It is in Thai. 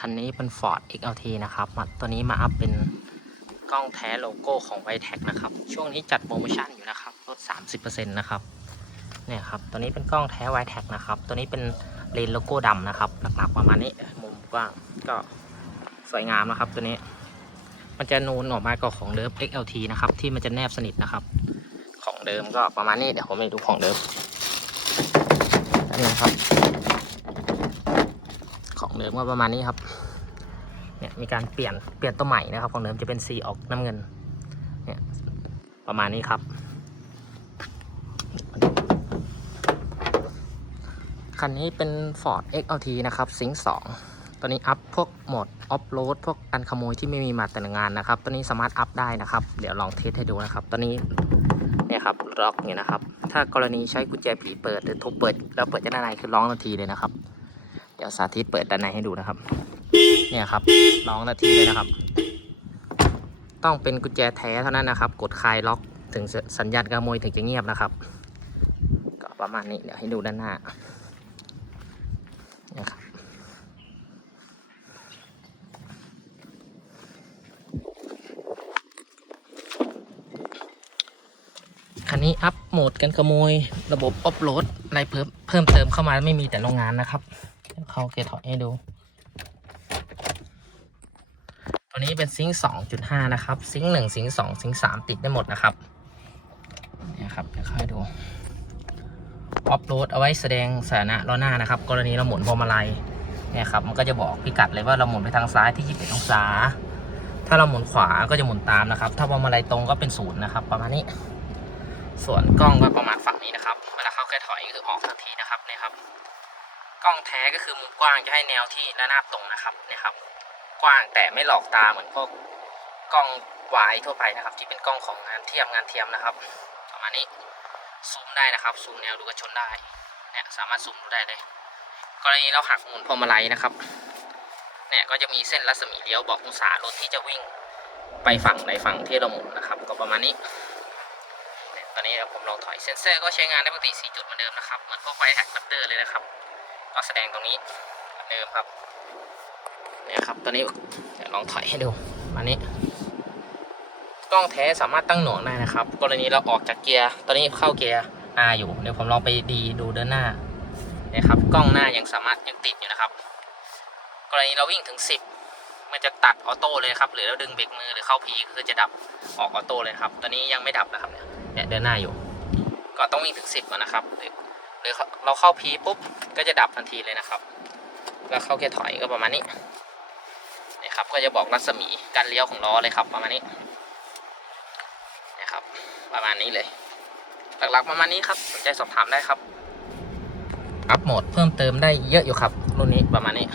คันนี้เป็น Ford XLT นะครับ ตัวนี้มาอัพเป็นกล้องแท้โลโก้ของ v i t e c นะครับ ช่วงนี้จัดโปรโมชั่นอยู่นะครับ ลด 30%นะครับ เนี่ยครับ ตัวนี้เป็นกล้องแท้ v i t e c นะครับ ตัวนี้เป็นเลนโลโก้ดำนะครับ หลักๆประมาณนี้ มุมกว้างก็สวยงามนะครับ ตัวนี้ มันจะนูนออกมากับของเดิม XLT นะครับ ที่มันจะแนบสนิทนะครับ ของเดิมก็ประมาณนี้ เดี๋ยวผมไปดูของเดิมนี่นะครับ เดิมก็ประมาณนี้ครับ เนี่ยมีการเปลี่ยนเปลี่ยนตัวใหม่นะครับของเดิมจะเป็นสีออกน้ำเงิน เนี่ยประมาณนี้ครับ คันนี้เป็น Ford XLT นะครับซิง2ตัวนี้อัพพวกโหมดออฟโรดพวกกันขโมยที่ไม่มีมาแต่งานนะครับ ตัวนี้สามารถอัพได้นะครับ เดี๋ยวลองเทสให้ดูนะครับ ตัวนี้เนี่ยครับล็อกเนี่ยนะครับ ถ้ากรณีใช้กุญแจผีเปิดหรือทุบเปิดแล้วเปิดจากด้านในคือร้องทันทีเลยนะครับ เดี๋ยวสาธิตเปิดด้านในให้ดูนะครับ เนี่ยครับร้องนาทีเลยนะครับ ต้องเป็นกุญแจแท้เท่านั้นนะครับ กดคลายล็อกถึงสัญญาณขโมยถึงจะเงียบนะครับ ก็ประมาณนี้เดี๋ยวให้ดูด้านหน้าเนี่ยครับคันนี้อัพโหมดกันขโมยระบบออฟโหลดอะไรเพิ่มเพิ่มเติมเข้ามาไม่มีแต่โรงงานนะครับ เดี๋ยวเขาเกถอยให้ดู ตัวนี้เป็นซิงค์2.5นะครับ ซิงค์1ซิงค์2ซิงค์3ติดได้หมดนะครับเนี่ยครับเดี๋ยวค่อยดูออฟโรดเอาไว้แสดงสถานะล้อหน้านะครับ กรณีเราหมุนพวงมาลัยเนี่ยครับมันก็จะบอกพิกัดเลยว่าเราหมุนไปทางซ้ายที่ 21 องศา ถ้าเราหมุนขวาก็จะหมุนตามนะครับ ถ้าพวงมาลัยตรงก็เป็นศูนย์นะครับ ประมาณนี้ ส่วนกล้องก็ประมาณฝั่งนี้นะครับ เวลาเข้าแค่ถอยก็คือออกทันทีนะครับเนี่ยครับ กล้องแท้ก็คือมุมกว้างจะให้แนวที่ระนาบตรงนะครับเนี่ยครับ กว้างแต่ไม่หลอกตาเหมือนพวกกล้องวายทั่วไปนะครับ ที่เป็นกล้องของงานเทียมงานเทียมนะครับประมาณนี้ซูมได้นะครับซูมแนวดูกระชนได้เนี่ยสามารถซูมดูได้เลยกรณีเราหักหมุนพวงมาลัยนะครับเนี่ยก็จะมีเส้นรัศมีเลี้ยวบอกองศารถที่จะวิ่งไปฝั่งในฝั่งที่เราหมุนนะครับ ก็ประมาณนี้เนี่ยตอนนี้ผมลองถอยเซนเซอร์ก็ใช้งานได้ปกติ4จุดเหมือนเดิมนะครับเหมือนพวกไฟแท็กบัตเตอร์เลยนะครับ ก็แสดงตรงนี้เดิมครับเนี่ยครับตอนนี้เดี๋ยวลองถอยให้ดูมานี้กล้องแท้สามารถตั้งหน่วงได้นะครับ กรณีเราออกจากเกียร์ตอนนี้เข้าเกียร์ R อยู่เดี๋ยวผมลองไปดีดูเดินหน้านี่ครับกล้องหน้ายังสามารถยังติดอยู่นะครับ กรณีเราวิ่งถึง 10 มันจะตัดออโต้เลยครับหรือเราดึงเบรกมือหรือเข้าพีคือจะดับออกออโต้เลยครับ ตอนนี้ยังไม่ดับนะครับเนี่ยเนี่ยเดินหน้าอยู่ ก็ต้องวิ่งถึง 10ก่อนนะครับ หรือเราเข้าพีปุ๊บก็จะดับทันทีเลยนะครับ แล้วเข้าแค่ถอยก็ประมาณนี้นะครับก็จะบอกรัศมีการเลี้ยวของล้อเลยครับประมาณนี้นะครับ ประมาณนี้เลย หลักๆประมาณนี้ครับสนใจสอบถามได้ครับ อัพโหมดเพิ่มเติมได้เยอะอยู่ครับ รุ่นนี้ประมาณนี้